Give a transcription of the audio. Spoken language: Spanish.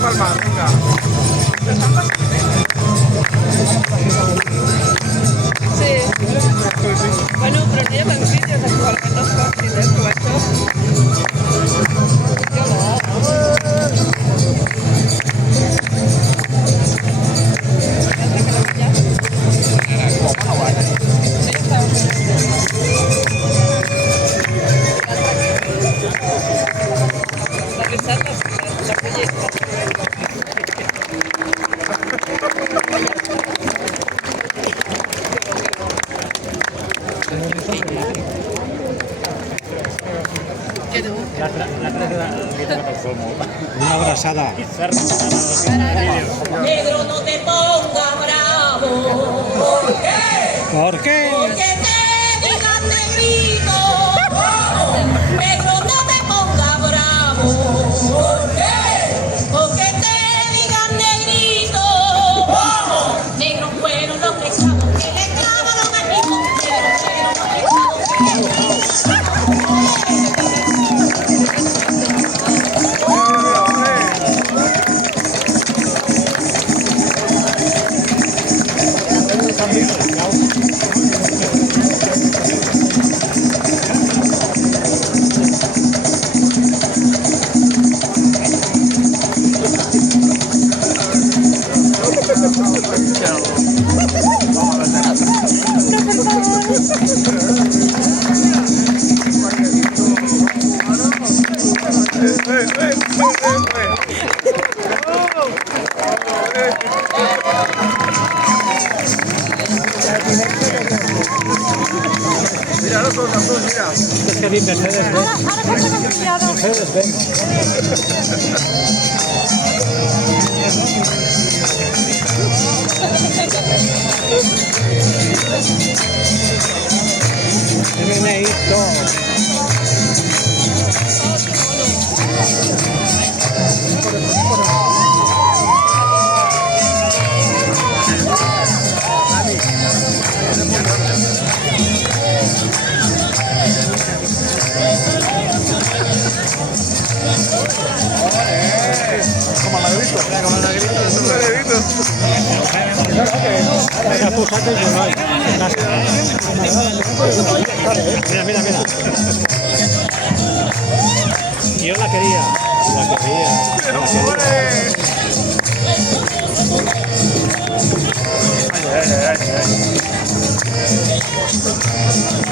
Palma, venga. Sí. Bueno, però no hi ha tants vídeos actualment, no es fàcil, trobar això. Que bo. La risada, la polleta. Una abrazada. Negro, no te pongas bravo. ¿Por qué? ¿Por qué? Porque te digan negrito. Negro, no te pongas bravo. ¿Por qué? Porque te digan negrito. Negros fueron los esclavos que le clavaron al mismo. Negros fueron los esclavos que le Mira, los dos, mira. Es que vi Mercedes-Benz. Mercedes-Benz. Meneíto. Como la negrito. Como la negrito. Esa pusate yo no hay. Mira, mira, mira. Yo la quería. La quería. Ay, ay, ay, ay.